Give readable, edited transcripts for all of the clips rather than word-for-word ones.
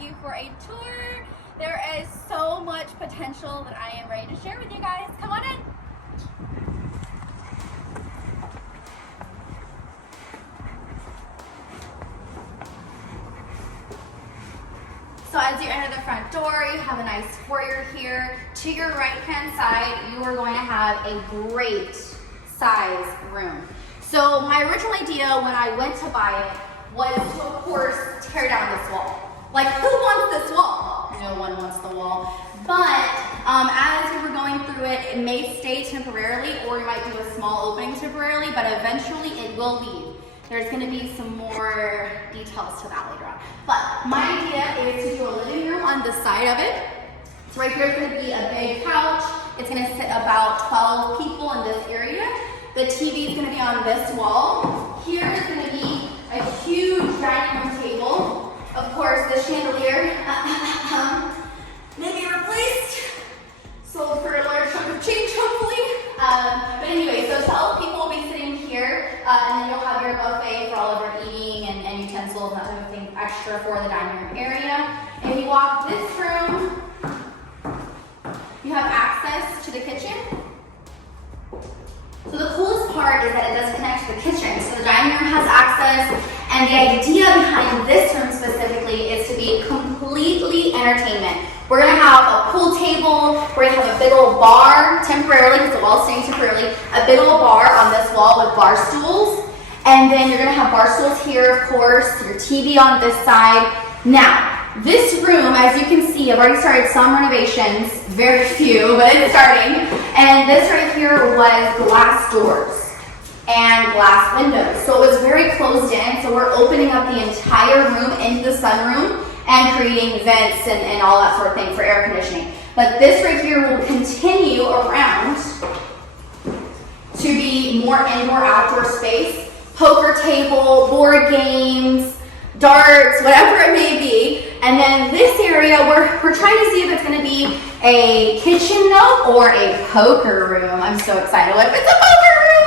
you for a tour. There is so much potential that I am ready to share with you guys. Come on in. So as you enter the front door, you have a nice foyer here. To your right-hand side, you are going to have a great size room. So my original idea when I went to buy it was to, of course, tear down this wall. Like, who wants this wall? No one wants the wall. But as we were going through it, it may stay temporarily, or we might do a small opening temporarily, but eventually it will leave. There's going to be some more details to that later on. But my idea is to do a living room on the side of it. So right here is going to be a big couch. It's going to sit about 12 people in this area. The TV is going to be on this wall. Here is going to be a huge dining room table. Of course, the chandelier may be replaced. Sold for a large chunk of change, hopefully. But anyway, so 12 people will be sitting here, and then you'll have your buffet for all of your eating and utensils, and that type of thing extra for the dining room area. If you walk this room, you have access to the kitchen. So the coolest part is that it does connect to the kitchen. So the dining room has access, and the idea behind this room specifically is to be completely entertainment. We're gonna have a pool table, we're gonna have a big old bar, temporarily, because the wall's staying temporarily, a big old bar on this wall with bar stools. And then you're gonna have bar stools here, of course, your TV on this side. Now, this room, as you can see, I've already started some renovations, very few, but it's starting. And this right here was glass doors and glass windows. So it was very closed in, so we're opening up the entire room into the sunroom and creating vents and all that sort of thing for air conditioning. But this right here will continue around to be more indoor-outdoor space, poker table, board games, darts, whatever it may be. And then this area, we're trying to see if it's gonna be a kitchen nook or a poker room. I'm so excited. What if it's a poker room?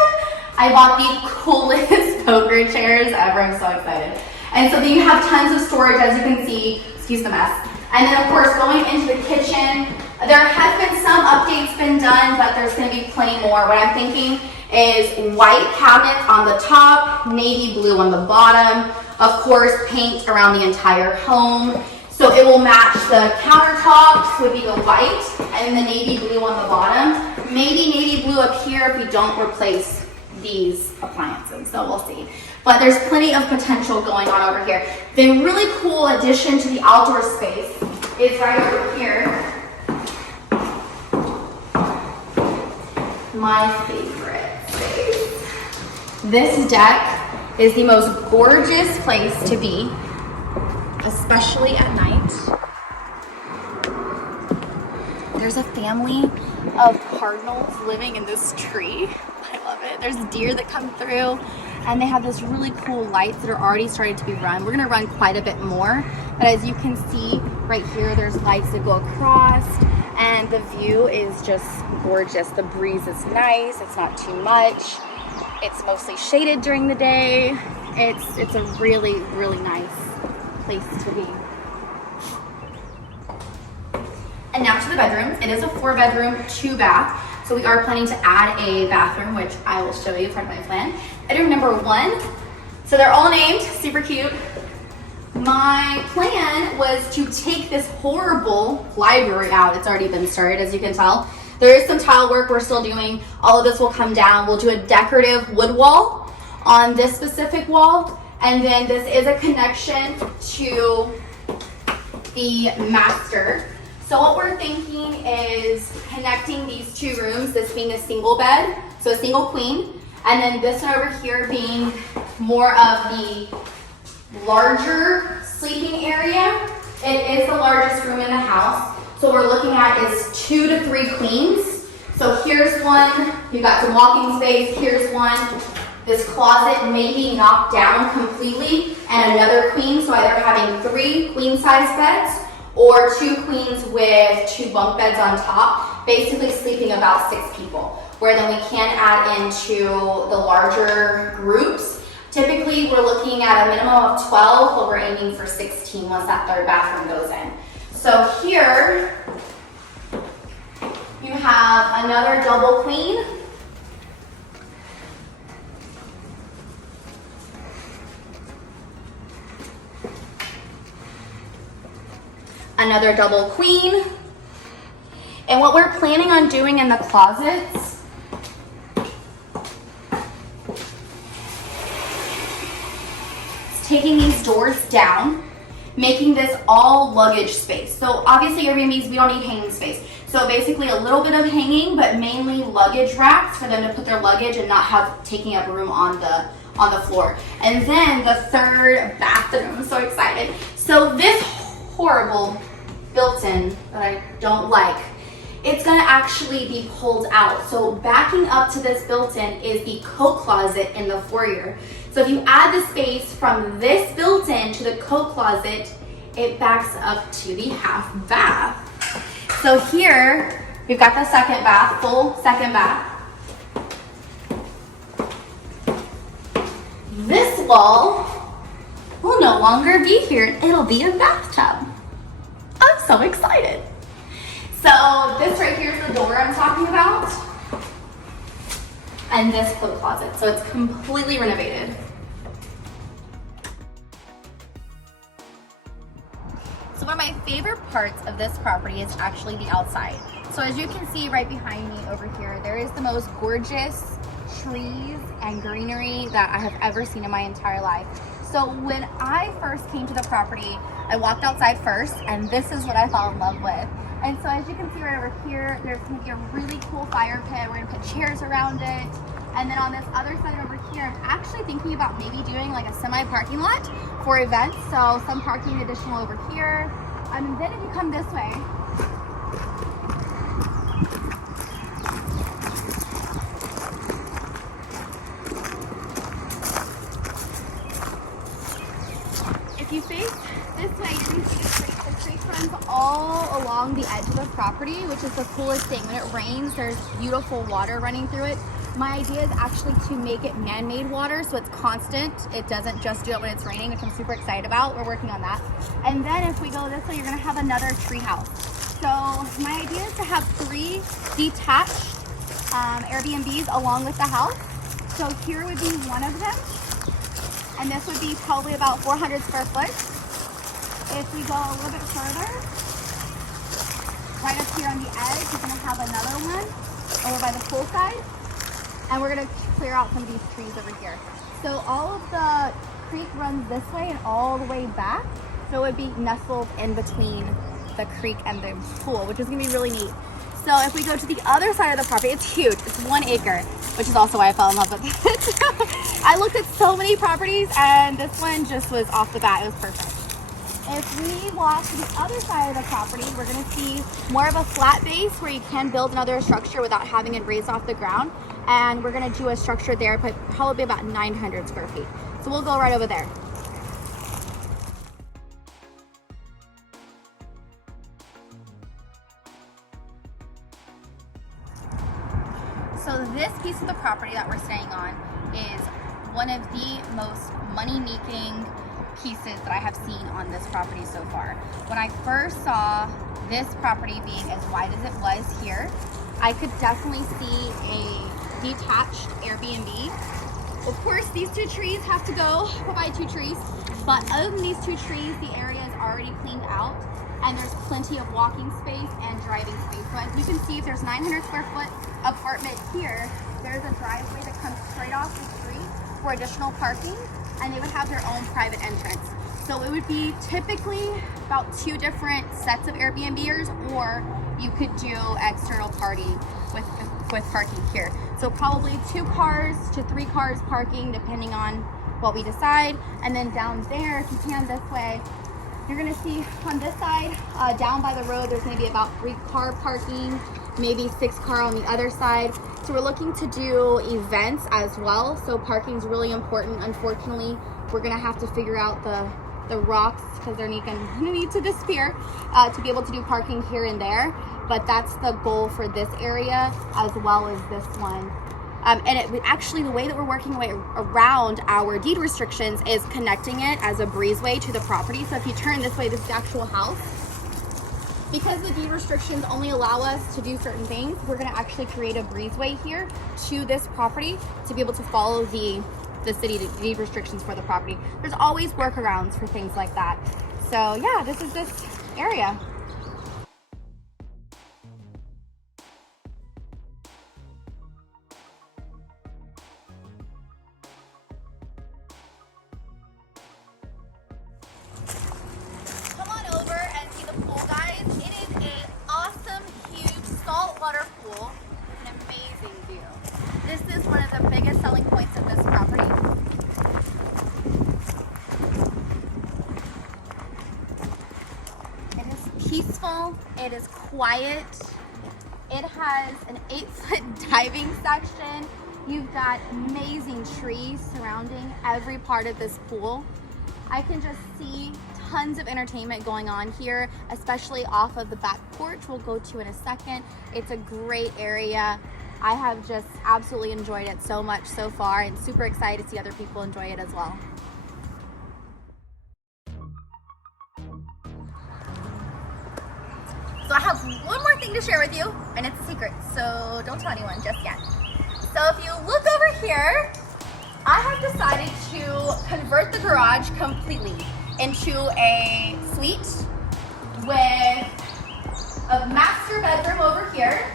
I bought the coolest poker chairs ever. I'm so excited. And so then you have tons of storage, as you can see. Excuse the mess. And then of course, going into the kitchen, there have been some updates been done, but there's gonna be plenty more. What I'm thinking is white cabinets on the top, navy blue on the bottom. Of course, paint around the entire home. So it will match the countertops would be the white and the navy blue on the bottom. Maybe navy blue up here if we don't replace these appliances, so we'll see. But there's plenty of potential going on over here. The really cool addition to the outdoor space is right over here. My favorite space. This deck is the most gorgeous place to be, especially at night. There's a family of cardinals living in this tree. I love it. There's deer that come through, and they have this really cool lights that are already starting to be run. We're gonna run quite a bit more, but as you can see right here, there's lights that go across, and the view is just gorgeous. The breeze is nice, it's not too much. It's mostly shaded during the day. It's a really, really nice place to be. And now to the bedrooms. It is a 4-bedroom, 2-bath. So we are planning to add a bathroom, which I will show you part of my plan. Bedroom number 1. So they're all named, super cute. My plan was to take this horrible library out. It's already been started, as you can tell. There is some tile work we're still doing. All of this will come down. We'll do a decorative wood wall on this specific wall. And then this is a connection to the master. So what we're thinking is connecting these 2 rooms, this being a single bed, so a single queen, and then this one over here being more of the larger sleeping area. It is the largest room in the house. So what we're looking at is 2 to 3 queens. So here's one, you've got some walking space, here's one. This closet may be knocked down completely, and another queen, so either having 3 queen size beds or 2 queens with 2 bunk beds on top, basically sleeping about 6 people, where then we can add into the larger groups Typically, we're looking at a minimum of 12, but we're aiming for 16 once that third bathroom goes in. So here, you have another double queen. Another double queen. And what we're planning on doing in the closets is taking these doors down, making this all luggage space. So obviously Airbnbs, we don't need hanging space. So basically a little bit of hanging, but mainly luggage racks for them to put their luggage and not have taking up room on the floor. And then the third bathroom, I'm so excited. So this horrible built-in that I don't like, it's gonna actually be pulled out. So backing up to this built-in is the coat closet in the foyer. So if you add the space from this built-in to the coat closet, it backs up to the half bath. So here, we've got the second bath, full second bath. This wall will no longer be here. It'll be a bathtub. I'm so excited. So this right here is the door I'm talking about. And this coat closet. So it's completely renovated. So one of my favorite parts of this property is actually the outside. So as you can see right behind me over here, there is the most gorgeous trees and greenery that I have ever seen in my entire life. So when I first came to the property, I walked outside first, and this is what I fell in love with. And so as you can see right over here, there's going to be a really cool fire pit. We're going to put chairs around it. And then on this other side over here, I'm actually thinking about maybe doing like a semi-parking lot for events. So some parking additional over here. And then if you come this way, if you face this way, you're going to see the creek. The creek runs all along the edge of the property, which is the coolest thing. When it rains, there's beautiful water running through it. My idea is actually to make it man-made water, so it's constant. It doesn't just do it when it's raining, which I'm super excited about. We're working on that. And then if we go this way, you're gonna have another tree house. So my idea is to have 3 detached Airbnbs along with the house. So here would be one of them. And this would be probably about 400 square foot. If we go a little bit further, right up here on the edge, you're gonna have another one over by the pool side. And we're gonna clear out some of these trees over here. So all of the creek runs this way and all the way back. So it would be nestled in between the creek and the pool, which is gonna be really neat. So if we go to the other side of the property, it's huge. It's 1 acre, which is also why I fell in love with it. I looked at so many properties and this one just was off the bat. It was perfect. If we walk to the other side of the property, we're gonna see more of a flat base where you can build another structure without having it raised off the ground. And we're gonna do a structure there, but probably about 900 square feet. So we'll go right over there. So this piece of the property that we're staying on is one of the most money-making pieces that I have seen on this property so far. When I first saw this property being as wide as it was here, I could definitely see a detached Airbnb. Of course, these 2 trees have to go, provide 2 trees, but other than these 2 trees, the area is already cleaned out and there's plenty of walking space and driving space. So as you can see, if there's 900 square foot apartment here, there's a driveway that comes straight off the street for additional parking, and they would have their own private entrance. So it would be typically about 2 different sets of Airbnbers, or you could do external party with parking here. So probably 2 cars to 3 cars parking, depending on what we decide. And then down there, if you pan this way, you're gonna see on this side, down by the road, there's maybe about 3 car parking, maybe 6 car on the other side. So we're looking to do events as well. So parking is really important. Unfortunately, we're gonna have to figure out the rocks, because they're gonna need to disappear to be able to do parking here and there. But that's the goal for this area as well as this one Actually, the way that we're working around our deed restrictions is connecting it as a breezeway to the property. So if you turn this way, this is the actual house. Because the deed restrictions only allow us to do certain things, we're gonna actually create a breezeway here to this property to be able to follow the city deed restrictions for the property. There's always workarounds for things like that. So yeah, this is this area. Come on over and see the pool, guys. It is an awesome, huge saltwater pool with an amazing view. This is one of the biggest selling points of this property. It is peaceful, it is quiet, it has an 8-foot diving section. You've got amazing trees surrounding every part of this pool. I can just see tons of entertainment going on here, especially off of the back porch we'll go to in a second. It's a great area. I have just absolutely enjoyed it so much so far and super excited to see other people enjoy it as well. So I have one more thing to share with you, and it's a secret, so don't tell anyone just yet. So if you look over here, I have decided to convert the garage completely into a suite with a master bedroom over here,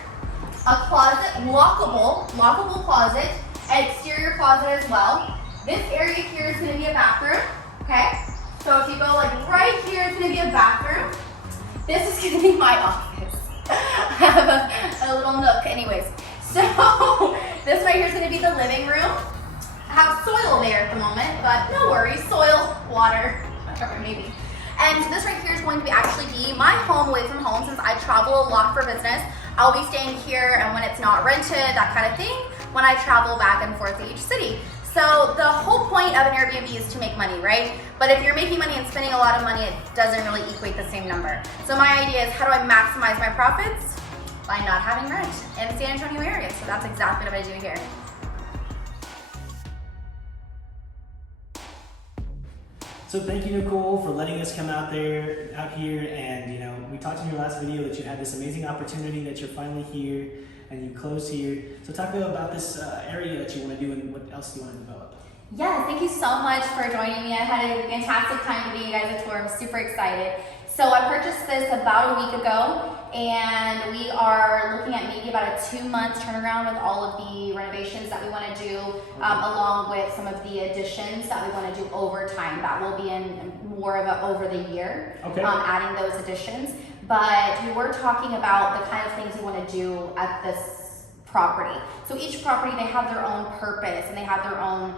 a closet, lockable closet, an exterior closet as well. This area here is going to be a bathroom, okay? So if you go like right here, it's going to be a bathroom. This is going to be my office. I have a little nook anyways. So this right here is going to be the living room. I have soil there at the moment, but no worries, soil, water, whatever maybe. And this right here is going to actually be my home away from home since I travel a lot for business. I'll be staying here and when it's not rented, that kind of thing, when I travel back and forth to each city. So the whole point of an Airbnb is to make money, right? But if you're making money and spending a lot of money, it doesn't really equate the same number. So my idea is, how do I maximize my profits? By not having rent in the San Antonio area. So that's exactly what I do here. So thank you, Nacole, for letting us come out here, and we talked in your last video that you had this amazing opportunity that you're finally here and you closed here. So talk about this area that you want to do and what else you want to develop. Yeah, thank you so much for joining me. I had a fantastic time giving you guys a tour. I'm super excited. So I purchased this about a week ago, and we are looking at maybe about a 2-month turnaround with all of the renovations that we want to do, along with some of the additions that we want to do over time. That will be in more of a over the year, adding those additions. But we were talking about the kind of things we want to do at this property. So each property, they have their own purpose and they have their own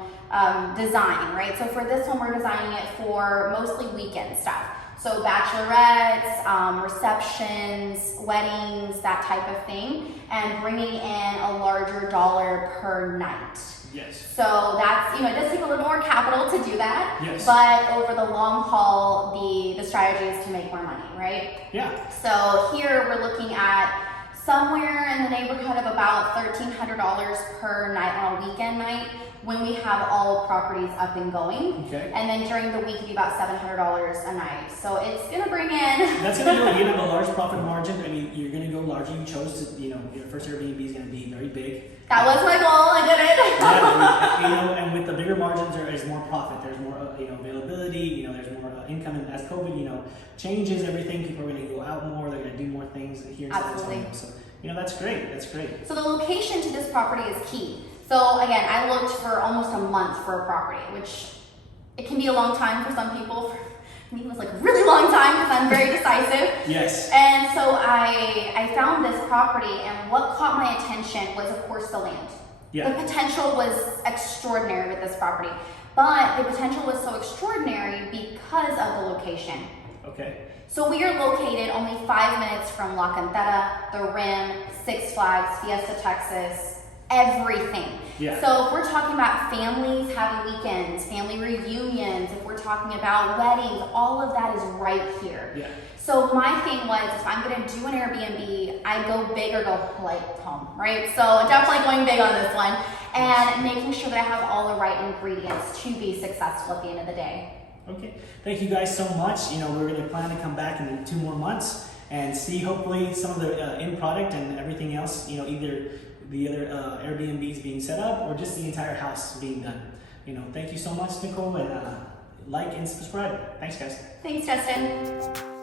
design, right? So for this one, we're designing it for mostly weekend stuff. So bachelorettes, receptions, weddings, that type of thing, and bringing in a larger dollar per night. Yes. So that's, it does take a little more capital to do that. Yes. But over the long haul, the strategy is to make more money, right? Yeah. So here we're looking at somewhere in the neighborhood of about $1,300 per night on a weekend night when we have all properties up and going. Okay. And then during the week it'd be about $700 a night. So it's gonna bring in. That's gonna do you have a large profit margin. I mean, you're gonna go larger. You chose to, your first Airbnb is gonna be very big. That was my goal. I did it. Yeah, and with the bigger margins, there is more profit. There's more, availability. There's more income. And as COVID, changes everything, people are gonna go out more. They're gonna do more things here in San Antonio. So, that's great. That's great. So the location to this property is key. So again, I looked for almost a month for a property, which it can be a long time for some people. For me, it was like a really long time because I'm very decisive. Yes. And so I found this property, and what caught my attention was, of course, the land. Yeah. The potential was extraordinary with this property, but the potential was so extraordinary because of the location. Okay. So we are located only 5 minutes from La Cantera, the Rim, Six Flags, Fiesta Texas, everything. Yeah. So if we're talking about families having weekends, family reunions, if we're talking about weddings, all of that is right here. Yeah. So my thing was, if I'm gonna do an Airbnb, I go big or go like home, right? So definitely going big on this one and making sure that I have all the right ingredients to be successful at the end of the day. Okay, thank you guys so much. You know, we're going to plan to come back in 2 more months and see hopefully some of the end product and everything else, you know, either the other Airbnbs being set up or just the entire house being done. You know, thank you so much, Nacole, and like and subscribe. Thanks, guys. Thanks, Justin.